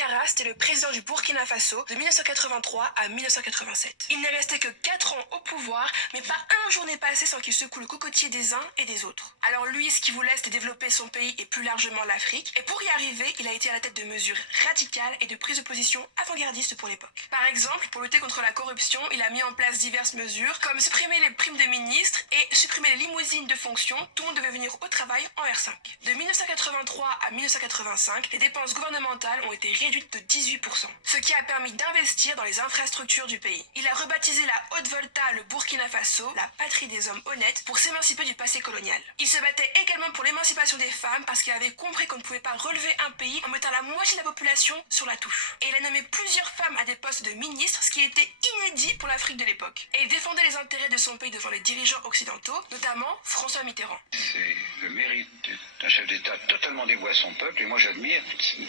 Sankara, c'était le président du Burkina Faso de 1983 à 1987. Il n'est resté que 4 ans au pouvoir, mais pas un jour n'est passé sans qu'il secoue le cocotier des uns et des autres. Alors lui, ce qu'il voulait, c'était développer son pays et plus largement l'Afrique, et pour y arriver, il a été à la tête de mesures radicales et de prises de position avant-gardistes pour l'époque. Par exemple, pour lutter contre la corruption, il a mis en place diverses mesures, comme supprimer les primes de ministres et supprimer les limousines de fonction, tout le monde devait venir au travail en R5. De 1983 à 1985, les dépenses gouvernementales ont été réduites de 18%, ce qui a permis d'investir dans les infrastructures du pays. Il a rebaptisé la Haute-Volta le Burkina Faso, la patrie des hommes honnêtes, pour s'émanciper du passé colonial. Il se battait également pour l'émancipation des femmes parce qu'il avait compris qu'on ne pouvait pas relever un pays en mettant la moitié de la population sur la touche. Et il a nommé plusieurs femmes à des postes de ministres, ce qui était inédit pour l'Afrique de l'époque. Et il défendait les intérêts de son pays devant les dirigeants occidentaux, notamment François Mitterrand. C'est le mérite d'un chef d'État totalement dévoué à son peuple, et moi j'admire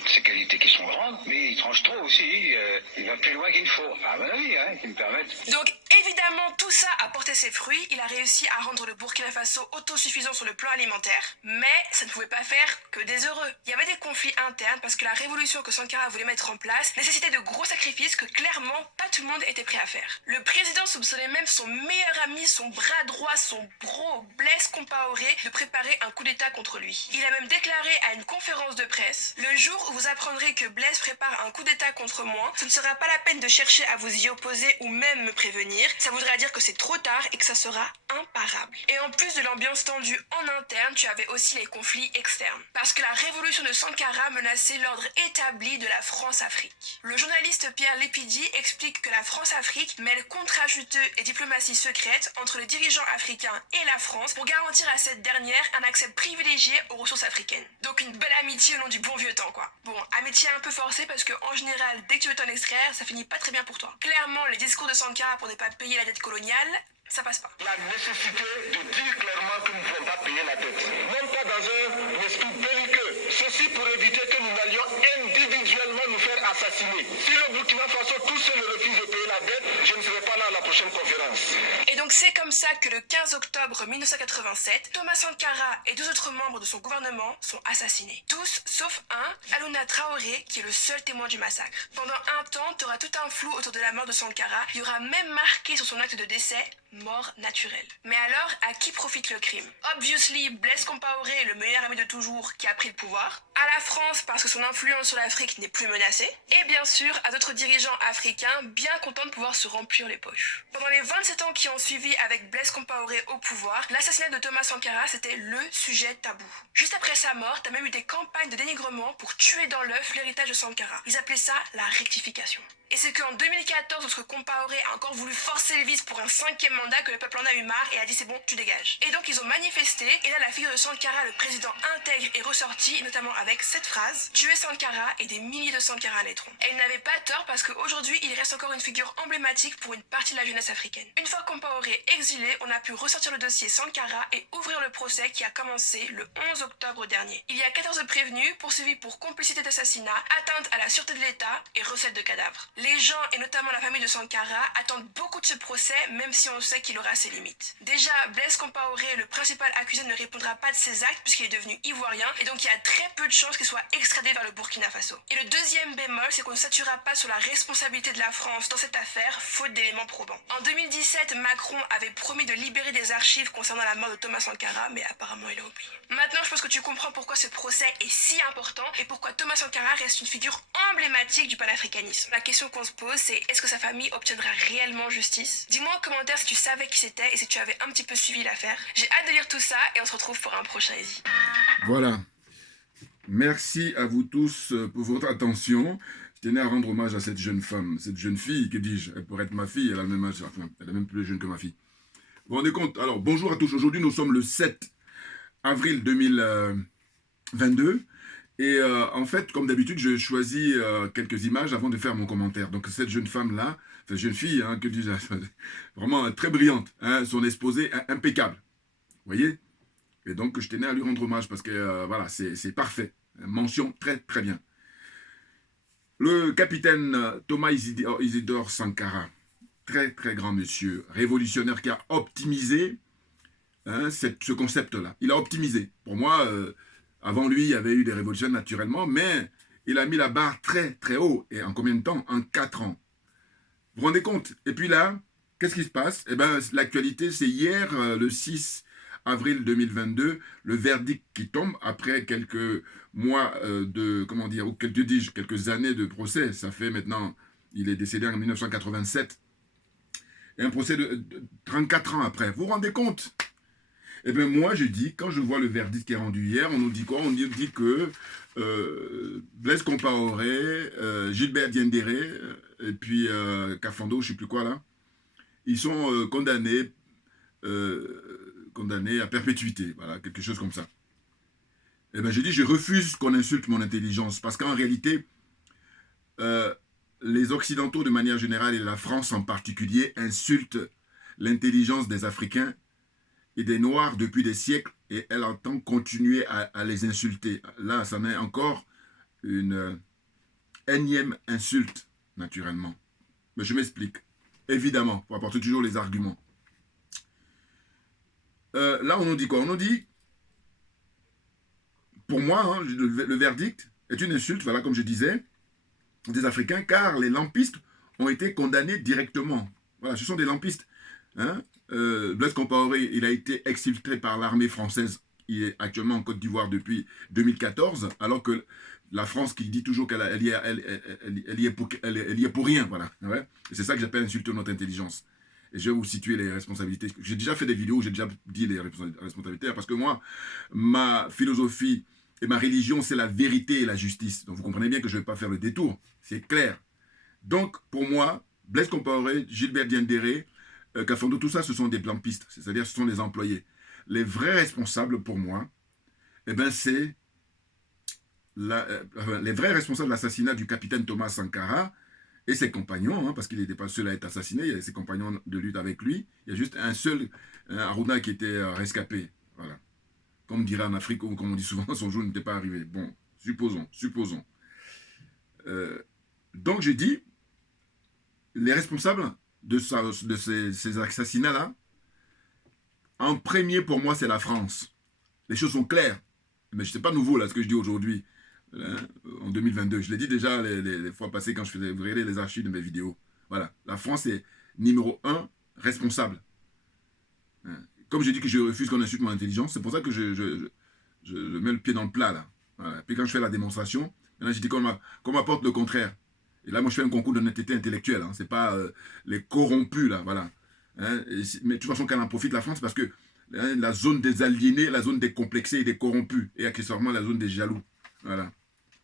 ses qualités qui sont grandes, mais il tranche trop aussi, il va plus loin qu'il ne faut, à mon avis, qui me permettent. Donc évidemment, tout ça a porté ses fruits, il a réussi à rendre le Burkina Faso autosuffisant sur le plan alimentaire, mais ça ne pouvait pas faire que des heureux. Il y avait des conflits internes parce que la révolution que Sankara voulait mettre en place nécessitait de gros sacrifices que clairement pas tout le monde était prêt à faire. Le président soupçonnait même son meilleur ami, son bras droit, son bro, Blaise Compaoré, de préparer un coup d'état contre lui. Il a même déclaré à une conférence de presse: le jour où vous apprendrez que Blaise prépare un coup d'état contre moi, ce ne sera pas la peine de chercher à vous y opposer ou même me prévenir, ça voudra dire que c'est trop tard et que ça sera imparable. Et en plus de l'ambiance tendue en interne, tu avais aussi les conflits externes. Parce que la révolution de Sankara menaçait l'ordre établi de la France-Afrique. Le journaliste Pierre Lépidi explique que la France-Afrique mêle contrats juteux et diplomatie secrète entre les dirigeants africains et la France pour garantir à cette dernière un accès privilégié aux ressources africaines. Donc une belle amitié au nom du bon vieux temps, quoi. Bon, amitié un peu forcée parce que en général, dès que tu veux t'en extraire, ça finit pas très bien pour toi. Clairement, les discours de Sankara pour ne pas payer la dette coloniale, ça passe pas. La nécessité de dire clairement que nous ne pouvons pas payer la dette. Non pas dans un esprit belliqueux. Ceci pour éviter que nous allions individuellement nous faire assassiner. Si le Burkina Faso tout seul refuse de payer la dette, je ne serai pas là à la prochaine conférence. Et donc c'est comme ça que le 15 octobre 1987, Thomas Sankara et 12 autres membres de son gouvernement sont assassinés. Tous sauf un, Alouna Traoré, qui est le seul témoin du massacre. Pendant un temps, tu auras tout un flou autour de la mort de Sankara. Il y aura même marqué sur son acte de décès mort naturelle. Mais alors, à qui profite le crime? Obviously, Blaise Compaoré, le meilleur ami de toujours, qui a pris le pouvoir. À la France, parce que son influence sur l'Afrique n'est plus menacée. Et bien sûr, à d'autres dirigeants africains, bien contents de pouvoir se remplir les poches. Pendant les 27 ans qui ont suivi avec Blaise Compaoré au pouvoir, l'assassinat de Thomas Sankara, c'était le sujet tabou. Juste après sa mort, t'as même eu des campagnes de dénigrement pour tuer dans l'œuf l'héritage de Sankara. Ils appelaient ça la rectification. Et c'est qu'en 2014, lorsque Compaoré a encore voulu forcer le vice pour un 5e mandat, que le peuple en a eu marre et a dit c'est bon, tu dégages. Et donc ils ont manifesté, et là la figure de Sankara, le président intègre, est ressortie, notamment avec cette phrase: tuer Sankara et des milliers de Sankara naîtront. Et il n'avait pas tort parce qu'aujourd'hui il reste encore une figure emblématique pour une partie de la jeunesse africaine. Une fois Compaoré exilé, on a pu ressortir le dossier Sankara et ouvrir le procès qui a commencé le 11 octobre dernier. Il y a 14 prévenus, poursuivis pour complicité d'assassinat, atteinte à la sûreté de l'État et recette de cadavres. Les gens, et notamment la famille de Sankara, attendent beaucoup de ce procès, même si on sait qu'il aura ses limites. Déjà, Blaise Compaoré, le principal accusé, ne répondra pas de ses actes puisqu'il est devenu ivoirien, et donc il y a très peu de chances qu'il soit extradé vers le Burkina Faso. Et le deuxième bémol, c'est qu'on ne statuera pas sur la responsabilité de la France dans cette affaire, faute d'éléments probants. En 2017, Macron avait promis de libérer des archives concernant la mort de Thomas Sankara, mais apparemment il a oublié. Maintenant, je pense que tu comprends pourquoi ce procès est si important et pourquoi Thomas Sankara reste une figure emblématique du panafricanisme. La question qu'on se pose, c'est est-ce que sa famille obtiendra réellement justice? Dis-moi en commentaire si tu savais qui c'était et si tu avais un petit peu suivi l'affaire. J'ai hâte de lire tout ça et on se retrouve pour un prochain Easy. Voilà. Merci à vous tous pour votre attention. Je tenais à rendre hommage à cette jeune femme, cette jeune fille, que dis-je, elle pourrait être ma fille, elle a le même âge, enfin, elle est même plus jeune que ma fille. Vous vous rendez compte? Alors, bonjour à tous. Aujourd'hui, nous sommes le 7 avril 2022. Et en fait, comme d'habitude, je choisis quelques images avant de faire mon commentaire. Donc, cette jeune femme-là, cette jeune fille, que dis-je, vraiment très brillante, son exposé impeccable. Vous voyez? Et donc, je tenais à lui rendre hommage parce que, voilà, c'est parfait. Mention très, très bien. Le capitaine Thomas Isidore Sankara, très, très grand monsieur, révolutionnaire qui a optimisé ce concept-là. Il a optimisé. Pour moi, avant lui, il y avait eu des révolutions naturellement, mais il a mis la barre très très haut. Et en combien de temps? En 4 ans. Vous vous rendez compte? Et puis là, qu'est-ce qui se passe? Eh bien, l'actualité, c'est hier, le 6 avril 2022, le verdict qui tombe après quelques mois de, comment dire, ou quelques années de procès. Ça fait maintenant, il est décédé en 1987. Et un procès de 34 ans après. Vous vous rendez compte? Eh bien, moi, je dis, quand je vois le verdict qui est rendu hier, on nous dit quoi? On nous dit que Blaise Compaoré, Gilbert Diendéré, et puis Kafando, je ne sais plus quoi là, ils sont condamnés à perpétuité, voilà, quelque chose comme ça. Eh bien, je dis, je refuse qu'on insulte mon intelligence, parce qu'en réalité, les Occidentaux de manière générale et la France en particulier insultent l'intelligence des Africains et des Noirs depuis des siècles, et elle entend continuer à les insulter. Là, ça n'est encore une énième insulte, naturellement. Mais je m'explique. Évidemment, pour apporter toujours les arguments. Là, on nous dit quoi? On nous dit, pour moi, hein, le verdict est une insulte, voilà, comme je disais, des Africains, car les lampistes ont été condamnés directement. Voilà, ce sont des lampistes. Hein? Blaise Compaoré, il a été exfiltré par l'armée française. Il est actuellement en Côte d'Ivoire depuis 2014, alors que la France qui dit toujours qu'elle y est pour rien. Voilà. Ouais. C'est ça que j'appelle insulter notre intelligence. Et je vais vous situer les responsabilités. J'ai déjà fait des vidéos où j'ai déjà dit les responsabilités, parce que moi, ma philosophie et ma religion, c'est la vérité et la justice. Donc vous comprenez bien que je ne vais pas faire le détour. C'est clair. Donc, pour moi, Blaise Compaoré, Gilbert Diendéré, Kafando, tout ça, ce sont des lampistes, c'est-à-dire ce sont des employés. Les vrais responsables, pour moi, eh ben, c'est les vrais responsables de l'assassinat du capitaine Thomas Sankara et ses compagnons, hein, parce qu'il n'était pas seul à être assassiné, il y avait ses compagnons de lutte avec lui. Il y a juste un seul Aruna qui était rescapé. Voilà. Comme on dirait en Afrique, ou comme on dit souvent, son jour n'était pas arrivé. Bon, supposons. Donc, je dis, les responsables de ces assassinats-là, en premier, pour moi, c'est la France. Les choses sont claires. Mais ce n'est pas nouveau, là, ce que je dis aujourd'hui, en 2022. Je l'ai dit déjà les fois passées quand je faisais ouvrir les archives de mes vidéos. Voilà. La France est numéro 1 responsable. Comme je dis que je refuse qu'on insulte mon intelligence, c'est pour ça que je mets le pied dans le plat, là. Voilà. Puis quand je fais la démonstration, maintenant, je dis qu'on m'apporte le contraire. Et là, moi, je fais un concours d'honnêteté intellectuelle. Hein. Ce n'est pas les corrompus, là, voilà. Hein, mais de toute façon, qu'elle en profite, la France, parce que hein, la zone des aliénés, la zone des complexés et des corrompus, et accessoirement la zone des jaloux. Voilà.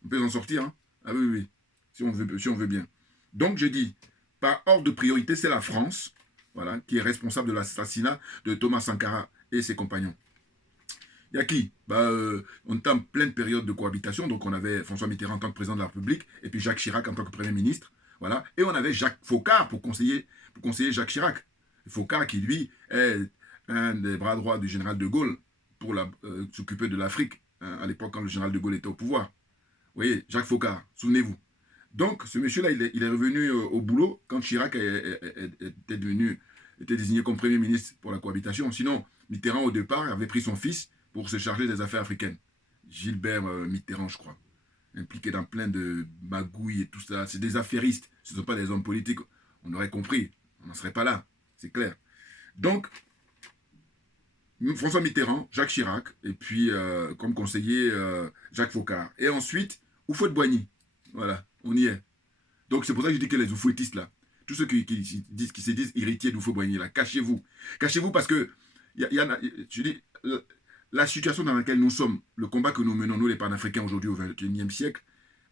On peut en sortir, hein? Ah oui, si on veut bien. Donc, je dis, par ordre de priorité, c'est la France, voilà, qui est responsable de l'assassinat de Thomas Sankara et ses compagnons. Il y a qui? On était en pleine période de cohabitation, donc on avait François Mitterrand en tant que président de la République, et puis Jacques Chirac en tant que Premier ministre, voilà, et on avait Jacques Foccart pour conseiller Jacques Chirac. Foccart qui, lui, est un des bras droits du général de Gaulle pour s'occuper de l'Afrique, hein, à l'époque quand le général de Gaulle était au pouvoir. Vous voyez, Jacques Foccart, souvenez-vous. Donc, ce monsieur-là, il est revenu au boulot quand Chirac était désigné comme Premier ministre pour la cohabitation. Sinon, Mitterrand, au départ, avait pris son fils pour se charger des affaires africaines. Gilbert Mitterrand, je crois. Impliqué dans plein de magouilles et tout ça. C'est des affairistes, ce ne sont pas des hommes politiques. On aurait compris, on n'en serait pas là, c'est clair. Donc, François Mitterrand, Jacques Chirac, et puis comme conseiller, Jacques Foccart. Et ensuite, Houphouët-Boigny. Voilà, on y est. Donc c'est pour ça que je dis que les oufouettistes là, tous ceux qui se disent héritiers d'Houphouët-Boigny là, cachez-vous. Cachez-vous parce que, je dis, la situation dans laquelle nous sommes, le combat que nous menons, nous les panafricains aujourd'hui au XXIe siècle,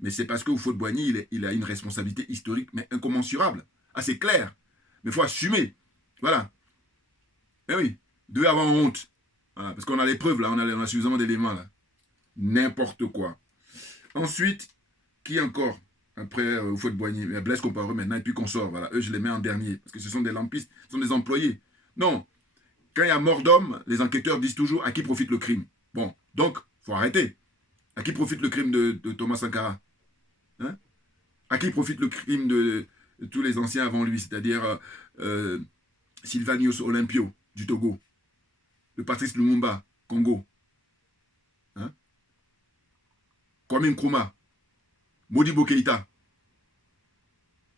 mais c'est parce que Houphouët-Boigny, il a une responsabilité historique, mais incommensurable. Ah, c'est clair. Mais il faut assumer. Voilà. Eh oui, devez avoir honte. Voilà, parce qu'on a les preuves là, on a suffisamment d'éléments là. N'importe quoi. Ensuite, qui encore? Après, Houphouët-Boigny, Blaise Compaoré maintenant, et puis qu'on sort. Voilà, eux, je les mets en dernier. Parce que ce sont des lampistes, ce sont des employés. Non. Quand il y a mort d'homme, les enquêteurs disent toujours à qui profite le crime. Bon, donc, il faut arrêter. À qui profite le crime de Thomas Sankara? Hein? À qui profite le crime de tous les anciens avant lui, c'est-à-dire Sylvanus Olympio du Togo, le Patrice Lumumba, Congo, hein? Kwame Nkrumah, Modibo Keïta.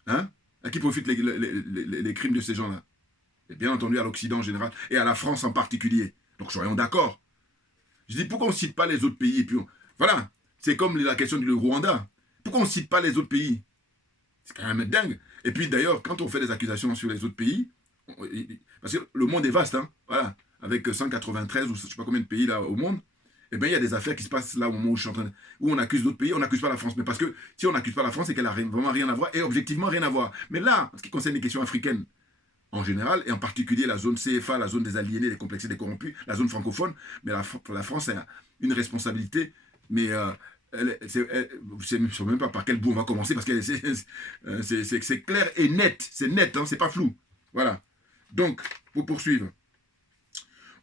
Hein? À qui profitent les crimes de ces gens-là? Et bien entendu à l'Occident en général, et à la France en particulier. Donc soyons d'accord. Je dis, pourquoi on ne cite pas les autres pays et puis voilà, c'est comme la question du Rwanda. Pourquoi on ne cite pas les autres pays? C'est quand même dingue. Et puis d'ailleurs, quand on fait des accusations sur les autres pays, parce que le monde est vaste, hein, voilà, avec 193 ou je ne sais pas combien de pays là au monde, eh bien il y a des affaires qui se passent là au moment où je suis en train où on accuse d'autres pays, on n'accuse pas la France. Mais parce que si on n'accuse pas la France, c'est qu'elle n'a vraiment rien à voir et objectivement rien à voir. Mais là, en ce qui concerne les questions africaines, en général, et en particulier la zone CFA, la zone des aliénés, des complexés, des corrompus, la zone francophone, mais la France a une responsabilité, mais je ne sais même pas par quel bout on va commencer, parce que c'est clair et net, c'est net, hein, c'est pas flou. Voilà. Donc, pour poursuivre,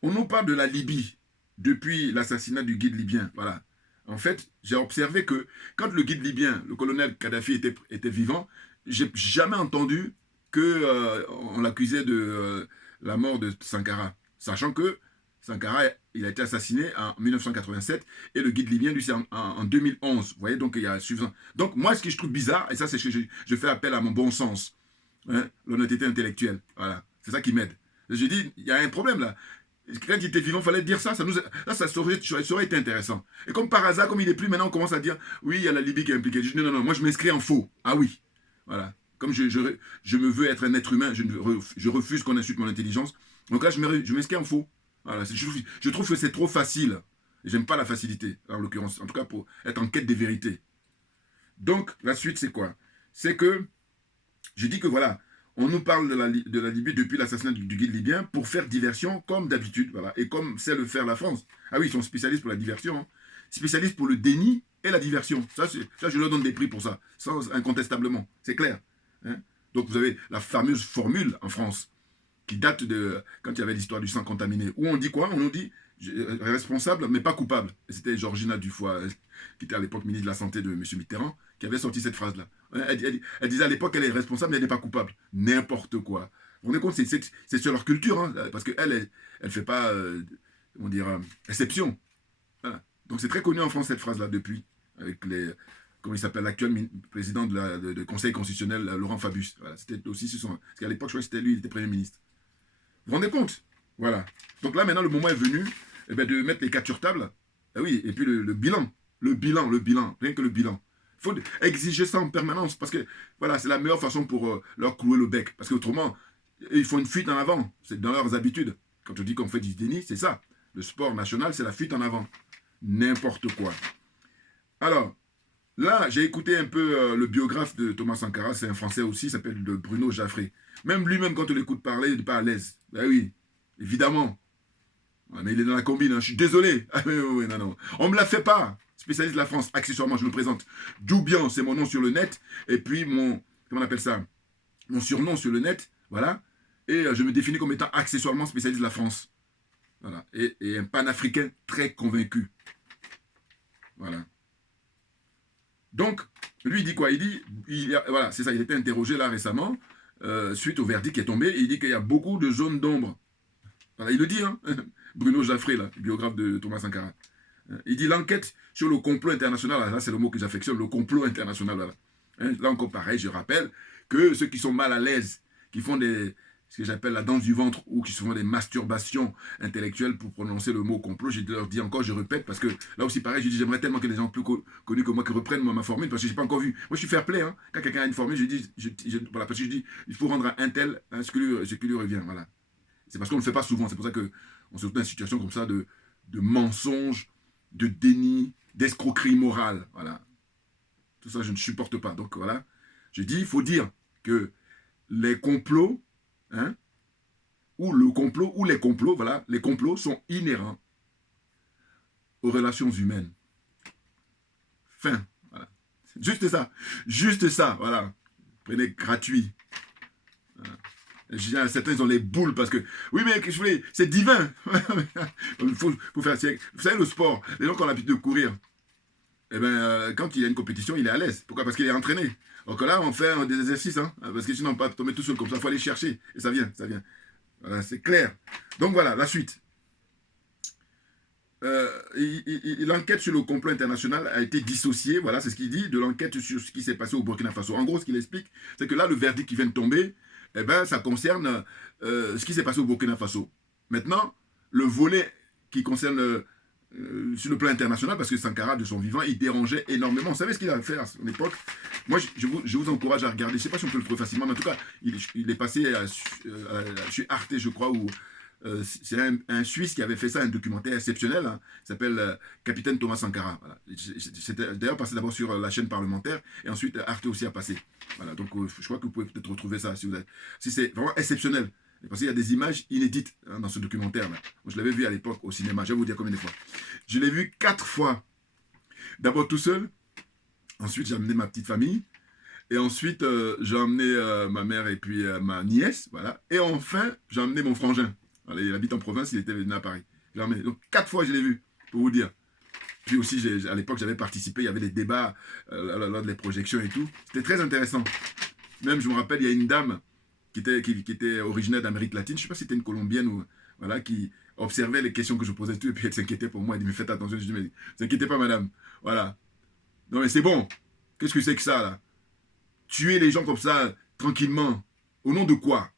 on nous parle de la Libye depuis l'assassinat du guide libyen. Voilà. En fait, j'ai observé que quand le guide libyen, le colonel Kadhafi était vivant, j'ai jamais entendu qu'on l'accusait de la mort de Sankara, sachant que Sankara, il a été assassiné en 1987 et le guide libyen, lui, c'est en 2011. Vous voyez, donc il y a suffisant. Donc moi, ce que je trouve bizarre, et ça, c'est que je fais appel à mon bon sens, hein, l'honnêteté intellectuelle. Voilà, c'est ça qui m'aide. Je dis, il y a un problème là. Quand il était vivant, il fallait dire ça. Ça aurait été intéressant. Et comme par hasard, comme il n'est plus, maintenant on commence à dire, oui, il y a la Libye qui est impliquée. Je dis, non, non, non, moi je m'inscris en faux. Ah oui, voilà. Comme je me veux être un être humain, je refuse qu'on insulte mon intelligence. Donc là, je m'inscris en faux. Voilà, je trouve que c'est trop facile. J'aime pas la facilité, en l'occurrence. En tout cas, pour être en quête des vérités. Donc, la suite, c'est quoi? C'est que, je dis que voilà, on nous parle de la Libye depuis l'assassinat du guide libyen pour faire diversion, comme d'habitude. Voilà, et comme sait le faire la France. Ah oui, ils sont spécialistes pour la diversion. Hein. Spécialistes pour le déni et la diversion. Ça, je leur donne des prix pour ça. Sans incontestablement. C'est clair. Hein? Donc, vous avez la fameuse formule en France qui date de quand il y avait l'histoire du sang contaminé, où on dit quoi? On nous dit responsable, mais pas coupable. Et c'était Georgina Dufoy, qui était à l'époque ministre de la Santé de M. Mitterrand, qui avait sorti cette phrase-là. Elle disait à l'époque qu'elle est responsable, mais elle n'est pas coupable. N'importe quoi. Vous vous rendez compte, c'est sur leur culture, hein, parce qu'elle ne fait pas, on dirait, exception. Voilà. Donc c'est très connu en France, cette phrase-là, depuis, avec comment il s'appelle, l'actuel président de Conseil constitutionnel, Laurent Fabius. Voilà, c'était aussi sur son... Parce qu'à l'époque, je crois que c'était lui, il était Premier ministre. Vous vous rendez compte? Voilà. Donc là, maintenant, le moment est venu de mettre les cartes sur table. Ah oui, et puis le bilan. Le bilan, rien que le bilan. Il faut exiger ça en permanence, parce que voilà, c'est la meilleure façon pour leur clouer le bec. Parce qu'autrement, ils font une fuite en avant. C'est dans leurs habitudes. Quand on dit qu'on fait du déni, c'est ça. Le sport national, c'est la fuite en avant. N'importe quoi. Alors, là, j'ai écouté un peu le biographe de Thomas Sankara, c'est un Français aussi, il s'appelle Bruno Jaffré. Même lui-même, quand on l'écoute parler, il n'est pas à l'aise. Ben oui, évidemment. Ouais, mais il est dans la combine, hein. Je suis désolé. Ah, oui, non. On ne me la fait pas. Spécialiste de la France, accessoirement, je me présente. Doubian, c'est mon nom sur le net. Et puis comment on appelle ça? Mon surnom sur le net, voilà. Et je me définis comme étant accessoirement spécialiste de la France. Voilà. Et un panafricain très convaincu. Voilà. Donc, lui, il dit quoi? Il dit, voilà, c'est ça, il était interrogé là récemment, suite au verdict qui est tombé, et il dit qu'il y a beaucoup de zones d'ombre. Voilà, il le dit, hein, Bruno Jaffré, là, biographe de Thomas Sankara. Il dit l'enquête sur le complot international, là c'est le mot que j'affectionne, le complot international. Voilà. Là encore pareil, je rappelle que ceux qui sont mal à l'aise, qui font ce que j'appelle la danse du ventre, ou qui font des masturbations intellectuelles pour prononcer le mot complot, je leur dis encore, je répète, parce que là aussi pareil, je dis j'aimerais tellement que les gens plus connus que moi qui reprennent ma formule, parce que je n'ai pas encore vu. Moi je suis fair play, hein. Quand quelqu'un a une formule, je dis, voilà, parce que je dis, il faut rendre à un tel ce qui lui revient. Voilà. C'est parce qu'on ne le fait pas souvent, c'est pour ça qu'on se retrouve dans une situation comme ça de mensonge, de déni, d'escroquerie morale. Voilà. Tout ça, je ne supporte pas. Donc voilà, je dis, il faut dire que les complots, hein, ou le complot, ou les complots, voilà, les complots sont inhérents aux relations humaines. Fin. Voilà. Juste ça, voilà. Prenez gratuit. Voilà. Certains, ils ont les boules parce que... Oui, mais c'est divin. Il faut faire... Vous savez, le sport, les gens qui ont l'habitude de courir, eh ben, quand il y a une compétition, il est à l'aise. Pourquoi? Parce qu'il est entraîné. Donc là, on fait des exercices, hein, parce que sinon, on ne peut pas tomber tout seul comme ça. Il faut aller chercher. Et ça vient. Voilà, c'est clair. Donc voilà, la suite. l'enquête sur le complot international a été dissociée, voilà, c'est ce qu'il dit, de l'enquête sur ce qui s'est passé au Burkina Faso. En gros, ce qu'il explique, c'est que là, le verdict qui vient de tomber, eh ben, ça concerne ce qui s'est passé au Burkina Faso. Maintenant, le volet qui concerne sur le plan international, parce que Sankara, de son vivant, il dérangeait énormément. Vous savez ce qu'il a fait à son époque? Moi, je vous encourage à regarder. Je ne sais pas si on peut le trouver facilement, mais en tout cas, il est passé sur Arte, je crois, où c'est un Suisse qui avait fait ça, un documentaire exceptionnel, hein, il s'appelle Capitaine Thomas Sankara. Voilà. C'était d'ailleurs passé d'abord sur la chaîne parlementaire, et ensuite Arte aussi a passé. Voilà, donc je crois que vous pouvez peut-être retrouver ça si c'est vraiment exceptionnel. Parce qu'il y a des images inédites hein, dans ce documentaire. Là. Je l'avais vu à l'époque au cinéma, je vais vous dire combien de fois. Je l'ai vu 4 fois. D'abord tout seul, ensuite j'ai amené ma petite famille, et ensuite j'ai emmené ma mère et puis ma nièce, voilà. Et enfin, j'ai emmené mon frangin. Voilà, il habite en province, il était venu à Paris. Donc 4 fois je l'ai vu, pour vous dire. Puis aussi, à l'époque, j'avais participé, il y avait des débats lors des projections et tout. C'était très intéressant. Même, je me rappelle, il y a une dame qui était originaire d'Amérique latine, je ne sais pas si c'était une Colombienne ou voilà, qui observait les questions que je posais tout, et puis elle s'inquiétait pour moi, elle dit, mais faites attention, je dis, mais ne vous inquiétez pas madame, voilà. Non mais c'est bon, qu'est-ce que c'est que ça là? Tuer les gens comme ça, tranquillement, au nom de quoi?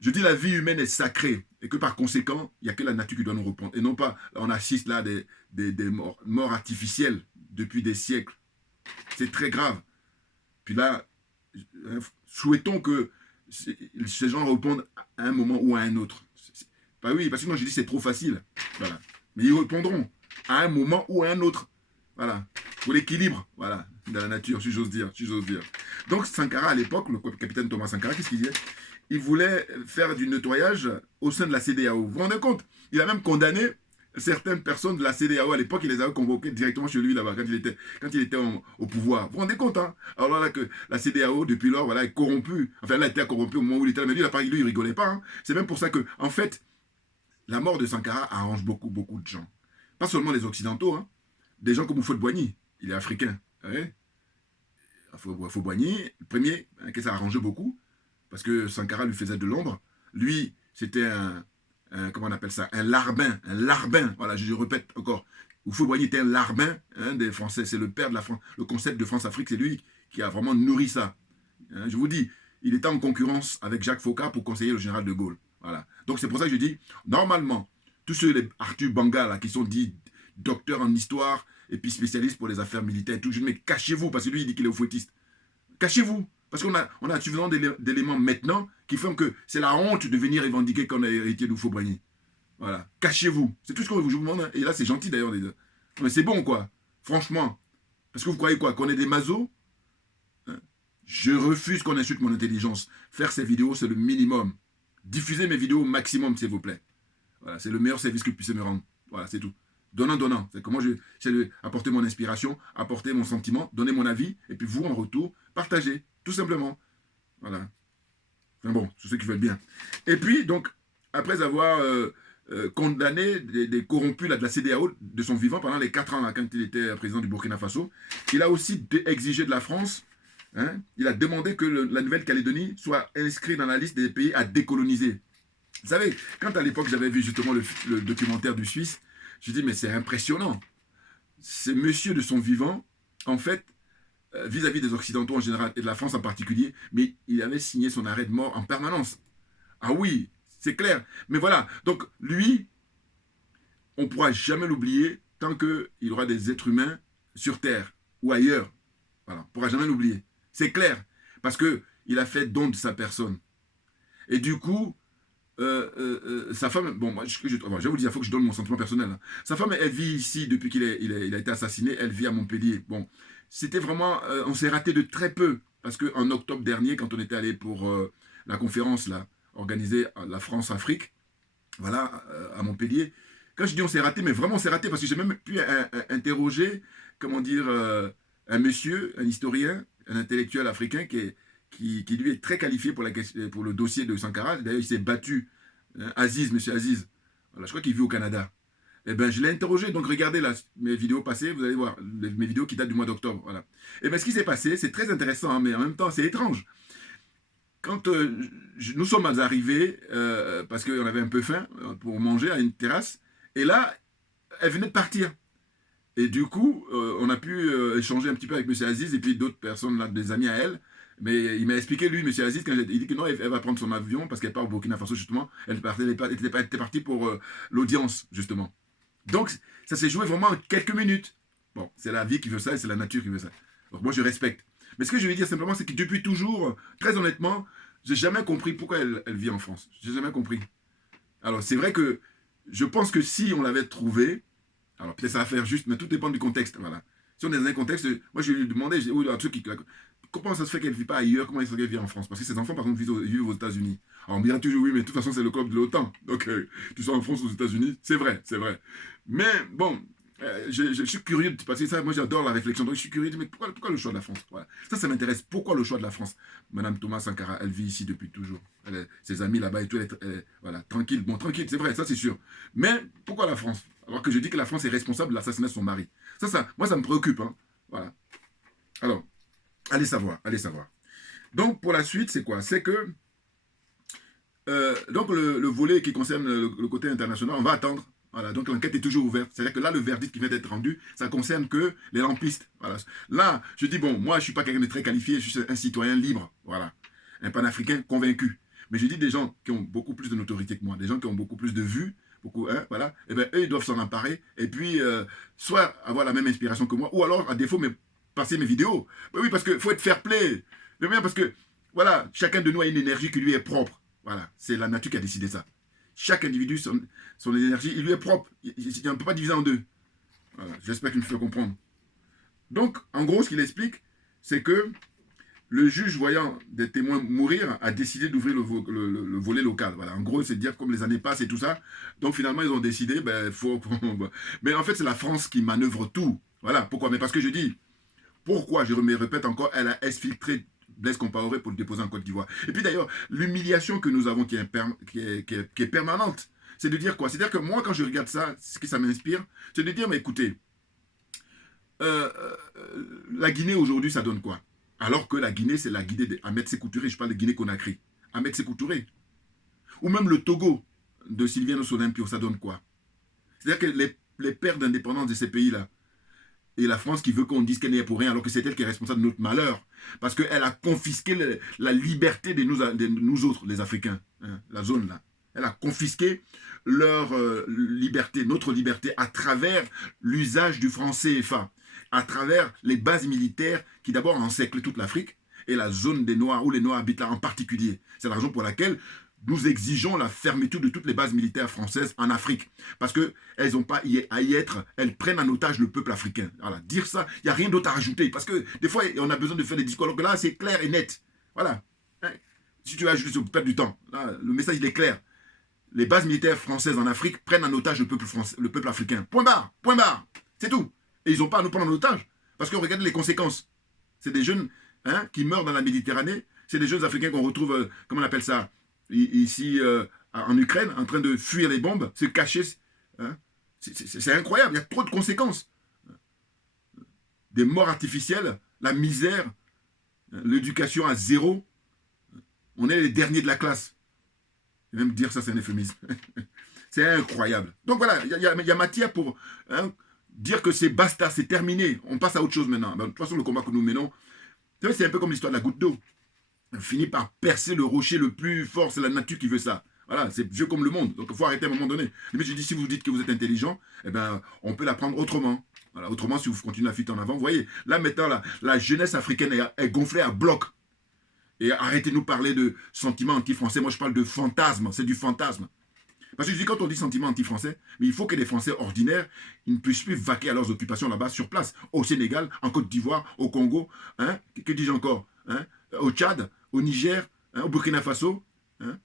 Je dis la vie humaine est sacrée, et que par conséquent, il n'y a que la nature qui doit nous répondre, et non pas, on assiste là à des morts artificielles depuis des siècles. C'est très grave. Puis là, souhaitons que ces gens répondent à un moment ou à un autre. Bah oui, parce que moi je dis c'est trop facile. Voilà. Mais ils répondront à un moment ou à un autre. Voilà. Pour l'équilibre, voilà, de la nature, si j'ose dire. Donc Sankara à l'époque, le capitaine Thomas Sankara, qu'est-ce qu'il disait? Il voulait faire du nettoyage au sein de la CEDEAO. Vous vous rendez compte? Il a même condamné certaines personnes de la CEDEAO à l'époque, il les avait convoquées directement chez lui là-bas, quand il était au pouvoir. Vous vous rendez compte, hein? Alors là, que la CEDEAO, depuis lors, voilà, est corrompue. Enfin, là, elle était corrompue au moment où il était là, mais lui, il rigolait pas. Hein. C'est même pour ça que, en fait, la mort de Sankara arrange beaucoup, beaucoup de gens. Pas seulement les Occidentaux, hein. Des gens comme Houphouët-Boigny, il est africain. Hein? Houphouët-Boigny, le premier, hein, que ça a arrangé beaucoup, parce que Sankara lui faisait de l'ombre. Lui, c'était comment on appelle ça, un larbin, voilà, je répète encore, Houphouët-Boigny était un larbin hein, des Français, c'est le père de la France, le concept de France-Afrique, c'est lui qui a vraiment nourri ça. Hein, je vous dis, il était en concurrence avec Jacques Foccart pour conseiller le général de Gaulle. Voilà. Donc c'est pour ça que je dis, normalement, tous ceux, les Arthur Banga, là, qui sont dits docteurs en histoire, et puis spécialistes pour les affaires militaires, tout, je dis, mais cachez-vous, parce que lui, il dit qu'il est fouettiste. Cachez-vous. Parce qu'on a suffisamment d'éléments maintenant qui font que c'est la honte de venir revendiquer qu'on a hérité d'Houphouët-Boigny. Voilà. Cachez-vous. C'est tout ce que je vous demande. Hein. Et là, c'est gentil d'ailleurs. Mais c'est bon, quoi. Franchement. Parce que vous croyez quoi? Qu'on est des masos? Hein? Je refuse qu'on insulte mon intelligence. Faire ces vidéos, c'est le minimum. Diffusez mes vidéos au maximum, s'il vous plaît. Voilà. C'est le meilleur service que vous puissiez me rendre. Voilà, c'est tout. Donnant. C'est comment j'essaie d'apporter mon inspiration, apporter mon sentiment, donner mon avis, et puis vous, en retour, partagez. Tout simplement. Voilà. Enfin bon, c'est ceux qui veulent bien. Et puis, donc, après avoir condamné des corrompus là, de la CEDEAO de son vivant pendant les 4 ans, là, quand il était président du Burkina Faso, il a aussi exigé de la France, hein, il a demandé que la Nouvelle-Calédonie soit inscrite dans la liste des pays à décoloniser. Vous savez, quand à l'époque j'avais vu justement le documentaire du Suisse, je dis mais c'est impressionnant. C'est monsieur de son vivant, en fait, vis-à-vis des Occidentaux en général et de la France en particulier, mais il avait signé son arrêt de mort en permanence. Ah oui, c'est clair. Mais voilà, donc lui, on ne pourra jamais l'oublier tant qu'il aura des êtres humains sur Terre ou ailleurs. Voilà, on ne pourra jamais l'oublier. C'est clair, parce qu'il a fait don de sa personne. Et du coup, sa femme, bon, moi, je vais vous dire, il faut que je donne mon sentiment personnel. Hein. Sa femme, elle vit ici depuis qu'il a été assassiné, elle vit à Montpellier. Bon, c'était vraiment, on s'est raté de très peu, parce qu'en octobre dernier, quand on était allé pour la conférence là, organisée à la France-Afrique, voilà, à Montpellier, quand je dis on s'est raté, mais vraiment on s'est raté, parce que j'ai même pu interroger, comment dire, un monsieur, un historien, un intellectuel africain qui lui est très qualifié pour le dossier de Sankara. D'ailleurs, il s'est battu, hein, monsieur Aziz, voilà, je crois qu'il vit au Canada. Eh bien, je l'ai interrogé, donc regardez là, mes vidéos passées, vous allez voir, mes vidéos qui datent du mois d'octobre. Voilà. Et bien, ce qui s'est passé, c'est très intéressant, hein, mais en même temps, c'est étrange. Quand nous sommes arrivés, parce qu'on avait un peu faim pour manger à une terrasse, et là, elle venait de partir. Et du coup, on a pu échanger un petit peu avec M. Aziz et puis d'autres personnes, là, des amis à elle. Mais il m'a expliqué, lui, M. Aziz, quand il dit que non, elle va prendre son avion parce qu'elle part au Burkina Faso, justement. Elle était partie pour l'audience, justement. Donc, ça s'est joué vraiment en quelques minutes. Bon, c'est la vie qui veut ça et c'est la nature qui veut ça. Donc, moi, je respecte. Mais ce que je veux dire simplement, c'est que depuis toujours, très honnêtement, j'ai jamais compris pourquoi elle vit en France. J'ai jamais compris. Alors, c'est vrai que je pense que si on l'avait trouvée, alors peut-être ça va faire juste, mais tout dépend du contexte. Voilà. Si on est dans un contexte, moi je lui demandais, un truc comment ça se fait qu'elle ne vit pas ailleurs, comment ça se fait qu'elle vit en France? Parce que ses enfants, par exemple, vivent aux États-Unis. Alors on me dira toujours, oui, mais de toute façon, c'est le club de l'OTAN. Donc, tu sois en France ou aux États-Unis, c'est vrai, c'est vrai. Mais bon, je suis curieux, parce que ça, moi j'adore la réflexion, donc je suis curieux de dire, mais pourquoi le choix de la France? Voilà. Ça m'intéresse. Pourquoi le choix de la France? Madame Thomas Sankara, elle vit ici depuis toujours. Ses amis là-bas et tout, voilà, tranquille. Bon, tranquille, c'est vrai, ça c'est sûr. Mais pourquoi la France? Alors que je dis que la France est responsable de l'assassinat de son mari. Moi, ça me préoccupe. Hein. Voilà. Alors, allez savoir, allez savoir. Donc, pour la suite, c'est quoi? C'est que, donc, le volet qui concerne le côté international, on va attendre. Voilà, donc l'enquête est toujours ouverte. C'est-à-dire que là, le verdict qui vient d'être rendu, ça concerne que les lampistes. Voilà. Là, je dis, bon, moi, je ne suis pas quelqu'un de très qualifié, je suis un citoyen libre. Voilà. Un panafricain convaincu. Mais je dis des gens qui ont beaucoup plus de notoriété que moi, des gens qui ont beaucoup plus de vues, beaucoup, hein, voilà, et bien eux, ils doivent s'en emparer, et puis, soit avoir la même inspiration que moi, ou alors, à défaut, passer mes vidéos. Mais oui, parce qu'il faut être fair play. Mais bien, parce que, voilà, chacun de nous a une énergie qui lui est propre. Voilà, c'est la nature qui a décidé ça. Chaque individu, son énergie, il lui est propre. On ne peut pas diviser en deux. Voilà, j'espère qu'il me fait comprendre. Donc, en gros, ce qu'il explique, c'est que le juge, voyant des témoins mourir, a décidé d'ouvrir le volet local. Voilà. En gros, c'est dire comme les années passent et tout ça. Donc finalement, ils ont décidé, mais en fait, c'est la France qui manœuvre tout. Voilà. Pourquoi? Mais parce que je dis, pourquoi? Je me répète encore, elle a exfiltré Blaise Compaoré pour le déposer en Côte d'Ivoire. Et puis d'ailleurs, l'humiliation que nous avons qui est permanente, c'est de dire quoi? C'est-à-dire que moi, quand je regarde ça, ce que ça m'inspire, c'est de dire, mais écoutez, la Guinée aujourd'hui, ça donne quoi? Alors que la Guinée, c'est la Guinée d'Ahmed Sékou Touré. Je parle de Guinée-Conakry. Ahmed Sékou Touré. Ou même le Togo de Sylviane Olympio, ça donne quoi? C'est-à-dire que les pères d'indépendance de ces pays-là, et la France qui veut qu'on dise qu'elle n'est pour rien, alors que c'est elle qui est responsable de notre malheur. Parce qu'elle a confisqué la liberté de nous autres, les Africains, hein, la zone là. Elle a confisqué leur liberté, notre liberté, à travers l'usage du franc CFA, à travers les bases militaires qui d'abord encerclent toute l'Afrique et la zone des Noirs, où les Noirs habitent là en particulier. C'est la raison pour laquelle nous exigeons la fermeture de toutes les bases militaires françaises en Afrique. Parce qu'elles n'ont pas à y être, elles prennent en otage le peuple africain. Voilà, dire ça, il n'y a rien d'autre à rajouter. Parce que des fois, on a besoin de faire des discours, alors que là, c'est clair et net. Voilà. Si tu vas juste perdre du temps, là, le message, il est clair. Les bases militaires françaises en Afrique prennent en otage le peuple africain. Point barre, point barre. C'est tout. Et ils n'ont pas à nous prendre en otage. Parce que regardez les conséquences. C'est des jeunes qui meurent dans la Méditerranée. C'est des jeunes Africains qu'on retrouve, comment on appelle ça, ici en Ukraine, en train de fuir les bombes, se cacher. Hein. C'est incroyable. Il y a trop de conséquences. Des morts artificielles, la misère, l'éducation à zéro. On est les derniers de la classe. Et même dire ça, c'est un euphémisme. C'est incroyable. Donc voilà, il y a matière pour dire que c'est basta, c'est terminé. On passe à autre chose maintenant. Ben, de toute façon, le combat que nous menons, c'est un peu comme l'histoire de la goutte d'eau. On finit par percer le rocher le plus fort. C'est la nature qui veut ça. Voilà, c'est vieux comme le monde. Donc il faut arrêter à un moment donné. Mais je dis, si vous dites que vous êtes intelligent, eh ben, on peut l'apprendre autrement. Voilà, autrement, si vous continuez à fuiter en avant, vous voyez, là maintenant, la jeunesse africaine est gonflée à bloc. Et arrêtez de nous parler de sentiments anti-français. Moi, je parle de fantasme. C'est du fantasme. Parce que je dis, quand on dit sentiments anti-français, mais il faut que les Français ordinaires ils ne puissent plus vaquer à leurs occupations là-bas, sur place, au Sénégal, en Côte d'Ivoire, au Congo, hein, que dis-je encore, hein, au Tchad, au Niger, hein, au Burkina Faso, hein,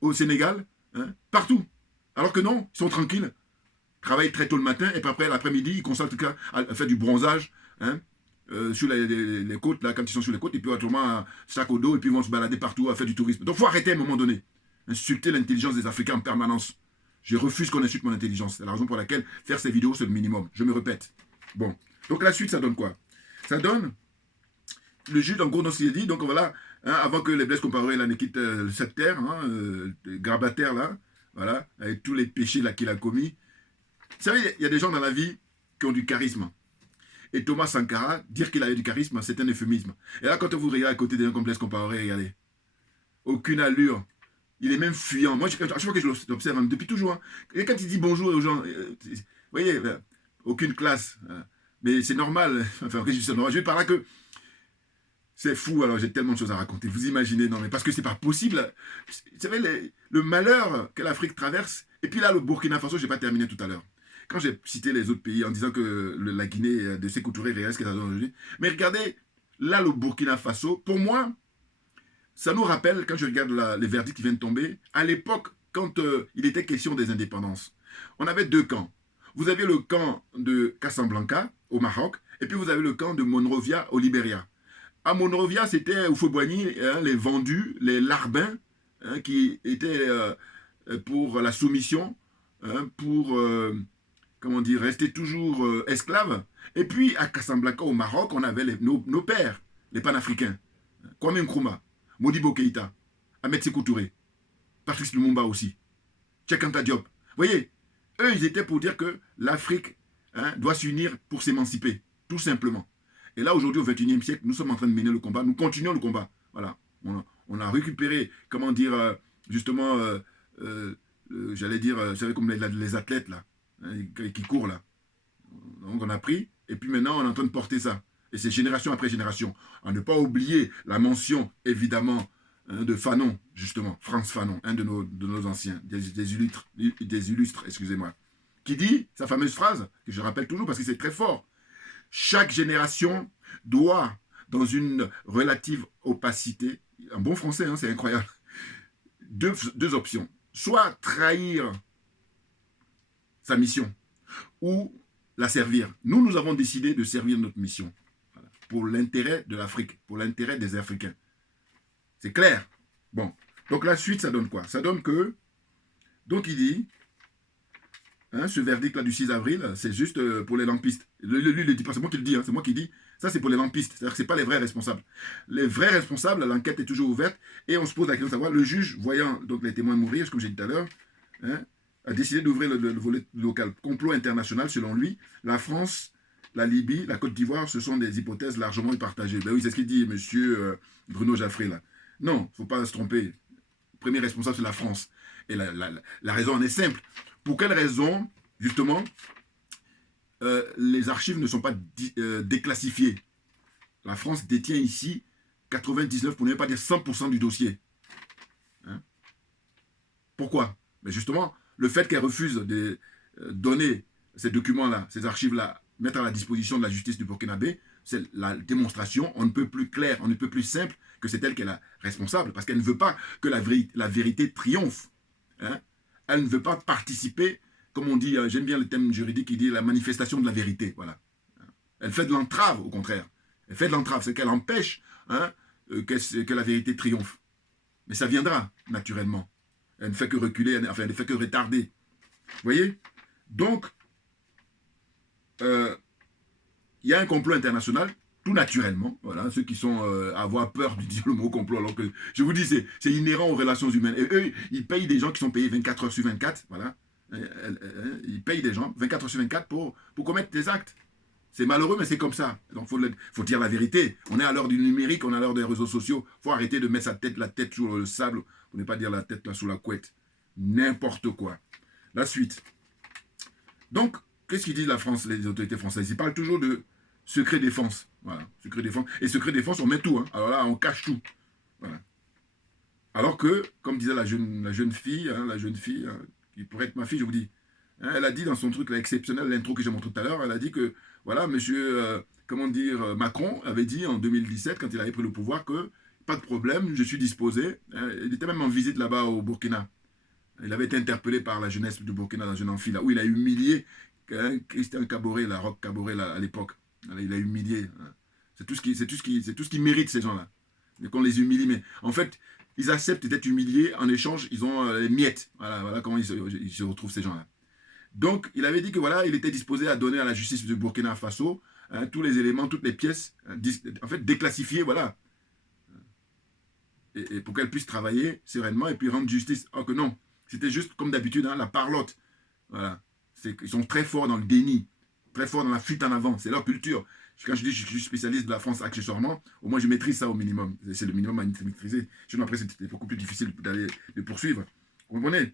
au Sénégal, hein, partout. Alors que non, ils sont tranquilles. Travaillent très tôt le matin, et puis après, l'après-midi, ils consacrent à faire du bronzage, hein, sur les côtes, là, quand ils sont sur les côtes, et puis autrement, sac au dos, et puis ils vont se balader partout à faire du tourisme. Donc il faut arrêter à un moment donné. Insulter l'intelligence des Africains en permanence. Je refuse qu'on insulte mon intelligence. C'est la raison pour laquelle faire ces vidéos, c'est le minimum. Je me répète. Bon. Donc la suite, ça donne quoi? Ça donne le juge, en gros, dans ce qu'il a dit. Donc voilà, hein, avant que les Blaise Compaoré ne quittent cette terre, hein, grabataire là, voilà, avec tous les péchés là qu'il a commis, Vous savez, il y a des gens dans la vie qui ont du charisme. Et Thomas Sankara, dire qu'il avait du charisme, c'est un euphémisme. Et là, quand vous regardez à côté des gens comme Blaise Compaoré, regardez. Aucune allure. Il est même fuyant. Moi, à chaque fois que je l'observe, hein, depuis toujours, hein, et quand il dit bonjour aux gens, vous voyez, aucune classe. Mais c'est normal. Enfin, je vais par là que c'est fou, alors j'ai tellement de choses à raconter. Vous imaginez, non, mais parce que c'est pas possible. Vous savez, le malheur que l'Afrique traverse, et puis là, le Burkina Faso, je n'ai pas terminé tout à l'heure. Quand j'ai cité les autres pays en disant que la Guinée de Sékou Touré réalise ce qu'elle a aujourd'hui, mais regardez, là, le Burkina Faso, pour moi, ça nous rappelle, quand je regarde les verdicts qui viennent de tomber, à l'époque, quand il était question des indépendances, on avait deux camps. Vous aviez le camp de Casablanca, au Maroc, et puis vous avez le camp de Monrovia, au Libéria. À Monrovia, c'était Houphouët-Boigny, les vendus, les larbins, qui étaient pour la soumission, pour comment dire, rester toujours esclaves. Et puis à Casablanca, au Maroc, on avait nos pères, les panafricains. Kwame Nkrumah, Modibo Keïta, Ahmed Sékou Touré, Patrice Lumumba aussi, Cheikh Anta Diop. Vous voyez, eux, ils étaient pour dire que l'Afrique doit s'unir pour s'émanciper, tout simplement. Et là, aujourd'hui, au XXIe siècle, nous sommes en train de mener le combat, nous continuons le combat. Voilà, on a récupéré, comment dire, justement, j'allais dire, vous savez, comme les athlètes, là, qui courent, là. Donc, on a pris, et puis maintenant, on est en train de porter ça. Et c'est génération après génération. À ne pas oublier la mention, évidemment, de Fanon, justement, Frantz Fanon, un de nos anciens, des illustres, excusez-moi, qui dit sa fameuse phrase, que je rappelle toujours parce que c'est très fort. Chaque génération doit, dans une relative opacité, en bon français, hein, c'est incroyable, deux options. Soit trahir sa mission, ou la servir. Nous avons décidé de servir notre mission. Voilà. Pour l'intérêt de l'Afrique, pour l'intérêt des Africains. C'est clair. Bon. Donc la suite, ça donne quoi? Ça donne que, donc il dit, ce verdict-là du 6 avril, c'est juste pour les lampistes. Lui, il ne dit pas, c'est moi qui le dis, hein, c'est moi qui dis, ça c'est pour les lampistes. C'est-à-dire que ce n'est pas les vrais responsables. Les vrais responsables, l'enquête est toujours ouverte, et on se pose la question de savoir, le juge, voyant donc les témoins mourir, comme j'ai dit tout à l'heure, a décidé d'ouvrir le volet local. Complot international, selon lui, la France, la Libye, la Côte d'Ivoire, ce sont des hypothèses largement partagées. Ben oui, c'est ce qu'il dit, monsieur Bruno Jaffré, là. Non, il ne faut pas se tromper. Le premier responsable, c'est la France. Et la raison en est simple. Pour quelle raison, justement, les archives ne sont pas déclassifiées? La France détient ici 99, pour ne pas dire 100% du dossier. Pourquoi? Mais justement, le fait qu'elle refuse de donner ces documents-là, ces archives-là, mettre à la disposition de la justice du Burkinabé, c'est la démonstration, on ne peut plus clair, on ne peut plus simple que c'est elle qui est la responsable, parce qu'elle ne veut pas que la vérité triomphe. Elle ne veut pas participer, comme on dit, j'aime bien le thème juridique qui dit la manifestation de la vérité. Voilà. Elle fait de l'entrave, au contraire. Elle fait de l'entrave, c'est qu'elle empêche que la vérité triomphe. Mais ça viendra, naturellement. Elle ne fait que reculer, enfin, elle ne fait que retarder. Vous voyez? Donc, il y a un complot international, tout naturellement. Voilà, ceux qui sont à avoir peur de dire le mot complot, alors que, je vous dis, c'est inhérent aux relations humaines. Et eux, ils payent des gens qui sont payés 24 heures sur 24. Voilà. Ils payent des gens 24 heures sur 24 pour commettre des actes. C'est malheureux, mais c'est comme ça. Donc, il faut dire la vérité. On est à l'heure du numérique, on est à l'heure des réseaux sociaux. Il faut arrêter de mettre la tête sur le sable, pour ne pas dire la tête là sous la couette. N'importe quoi. La suite. Donc, qu'est-ce qu'ils disent la France, les autorités françaises? Ils parlent toujours de secret défense. Voilà, secret défense. Et secret défense, on met tout. Alors là, on cache tout. Voilà. Alors que, comme disait la jeune fille, qui pourrait être ma fille, je vous dis, elle a dit dans son truc là, exceptionnel, l'intro que j'ai montré tout à l'heure, elle a dit que, voilà, monsieur, Macron avait dit en 2017, quand il avait pris le pouvoir, que pas de problème, je suis disposé. Il était même en visite là-bas au Burkina. Il avait été interpellé par la jeunesse du Burkina dans une amphi, là, où il a humilié Christian Kaboré, la Roch Kaboré, là, à l'époque. Il a humilié. C'est tout ce qu'ils méritent, ces gens-là. Qu'on les humilie. Mais en fait, ils acceptent d'être humiliés. En échange, ils ont les miettes. Voilà comment ils se retrouvent, ces gens-là. Donc, il avait dit que voilà, il était disposé à donner à la justice du Burkina Faso tous les éléments, toutes les pièces, en fait, déclassifiées, voilà. Et pour qu'elle puisse travailler sereinement et puis rendre justice. Or que non, c'était juste comme d'habitude, la parlotte. Voilà. Ils sont très forts dans le déni, très forts dans la fuite en avant. C'est leur culture. Quand je dis que je suis spécialiste de la France accessoirement, au moins je maîtrise ça au minimum. C'est le minimum à maîtriser. Sinon après, c'est beaucoup plus difficile d'aller de poursuivre. Vous comprenez?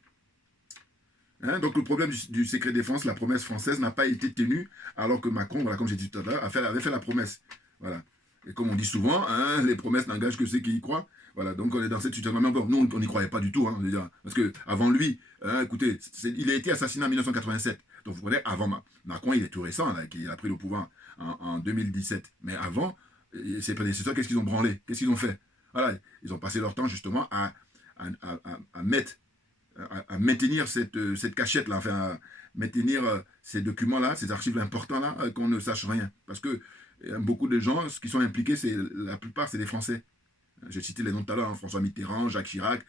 Hein? Donc le problème du secret défense, la promesse française n'a pas été tenue, alors que Macron, voilà, comme j'ai dit tout à l'heure, avait fait la promesse. Voilà. Et comme on dit souvent, hein, les promesses n'engagent que ceux qui y croient. Voilà, donc on est dans cette situation. Mais encore, nous, on n'y croyait pas du tout. Hein, parce qu'avant lui, hein, écoutez, il a été assassiné en 1987. Donc vous voyez, avant Macron, il est tout récent, là, il a pris le pouvoir en 2017. Mais avant, ses prédécesseurs, qu'est-ce qu'ils ont branlé? Qu'est-ce qu'ils ont fait? Voilà, ils ont passé leur temps justement à maintenir cette cachette-là, enfin, à maintenir ces documents-là, ces archives importants-là, qu'on ne sache rien. Parce que beaucoup de gens, ce qui sont impliqués, la plupart, c'est des Français. J'ai cité les noms tout à l'heure, hein, François Mitterrand, Jacques Chirac,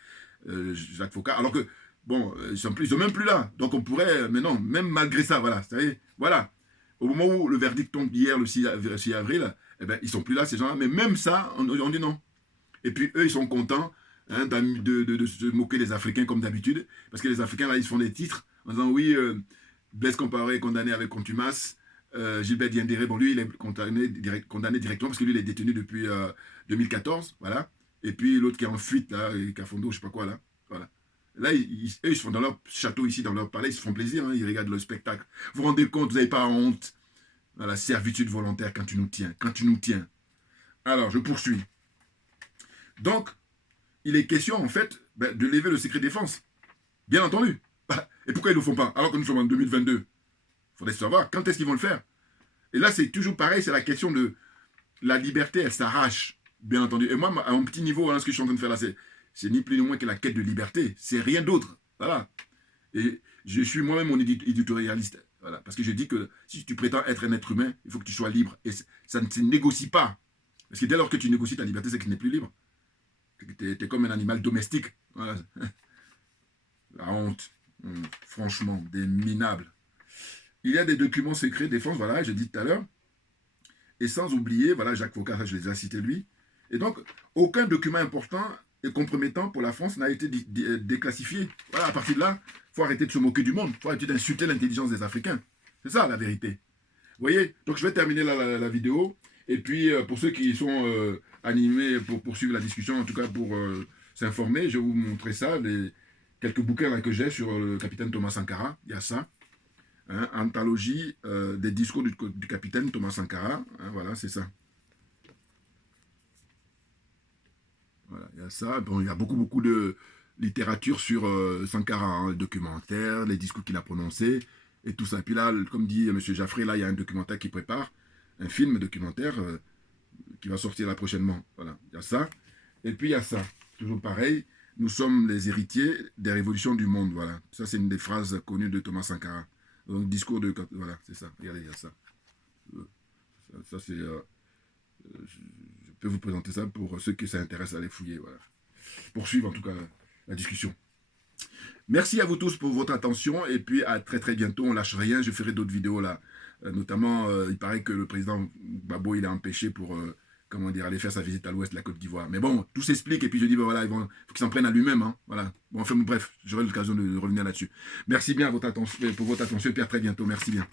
Jacques Fauchat, alors que, bon, ils sont même plus là. Donc on pourrait, mais non, même malgré ça, voilà, vous savez, voilà. Au moment où le verdict tombe hier, le 6 avril, eh ben, ils sont plus là, ces gens-là, mais même ça, on dit non. Et puis eux, ils sont contents hein, de se moquer des Africains comme d'habitude, parce que les Africains, là, ils se font des titres en disant, oui, Blaise Compaoré est condamné avec contumace, Gilbert Diendéré, bon, lui, il est condamné directement, parce que lui, il est détenu depuis 2014, voilà. Et puis l'autre qui est en fuite, là, Kafondo, je sais pas quoi, là, voilà. Là, eux, ils sont dans leur château ici, dans leur palais, ils se font plaisir, hein, ils regardent le spectacle. Vous vous rendez compte, vous n'avez pas honte à la servitude volontaire quand tu nous tiens, Alors, je poursuis. Donc, il est question, en fait, de lever le secret défense. Bien entendu. Et pourquoi ils ne le font pas? Alors que nous sommes en 2022. Il faudrait savoir quand est-ce qu'ils vont le faire. Et là, c'est toujours pareil, c'est la question de la liberté, elle s'arrache, bien entendu. Et moi, à un petit niveau, hein, ce que je suis en train de faire là, c'est ni plus ni moins que la quête de liberté. C'est rien d'autre. Voilà. Et je suis moi-même mon éditorialiste. Voilà. Parce que je dis que si tu prétends être un être humain, il faut que tu sois libre. Et ça ne se négocie pas. Parce que dès lors que tu négocies ta liberté, c'est que tu n'es plus libre. Tu es comme un animal domestique. Voilà. La honte. Franchement, des minables. Il y a des documents secrets défense, voilà, je dis tout à l'heure. Et sans oublier, voilà, Jacques Fauchat, je l'ai déjà cité lui. Et donc, aucun document important et compromettant pour la France n'a été déclassifié. Voilà, à partir de là, il faut arrêter de se moquer du monde. Il faut arrêter d'insulter l'intelligence des Africains. C'est ça, la vérité. Vous voyez? Donc, je vais terminer la vidéo. Et puis, pour ceux qui sont animés pour poursuivre la discussion, en tout cas pour s'informer, je vais vous montrer ça, quelques bouquins là, que j'ai sur le capitaine Thomas Sankara. Il y a ça. Hein, anthologie des discours du capitaine Thomas Sankara. Hein, voilà, c'est ça. Voilà, il y a ça. Bon, il y a beaucoup de littérature sur Sankara, hein, documentaire, les discours qu'il a prononcés et tout ça. Et puis là, comme dit M. Jaffré, là, il y a un documentaire qui prépare, un film documentaire qui va sortir là prochainement. Voilà, il y a ça. Et puis il y a ça. Toujours pareil. Nous sommes les héritiers des révolutions du monde. Voilà. Ça, c'est une des phrases connues de Thomas Sankara. Donc, discours de... Voilà, c'est ça. Regardez, il y a ça. Ça, c'est... je peux vous présenter ça pour ceux qui s'intéressent à les fouiller. Voilà. Poursuivre, en tout cas, la discussion. Merci à vous tous pour votre attention. Et puis, à très bientôt. On lâche rien. Je ferai d'autres vidéos, là. Notamment, il paraît que le président Gbagbo, il est empêché pour... comment dire, aller faire sa visite à l'ouest de la Côte d'Ivoire. Mais bon, tout s'explique, et puis je dis, ben voilà, il faut qu'il s'en prenne à lui-même. Hein, voilà. Bon, enfin, bref, j'aurai l'occasion de revenir là-dessus. Merci bien pour votre attention, et puis à très bientôt. Merci bien.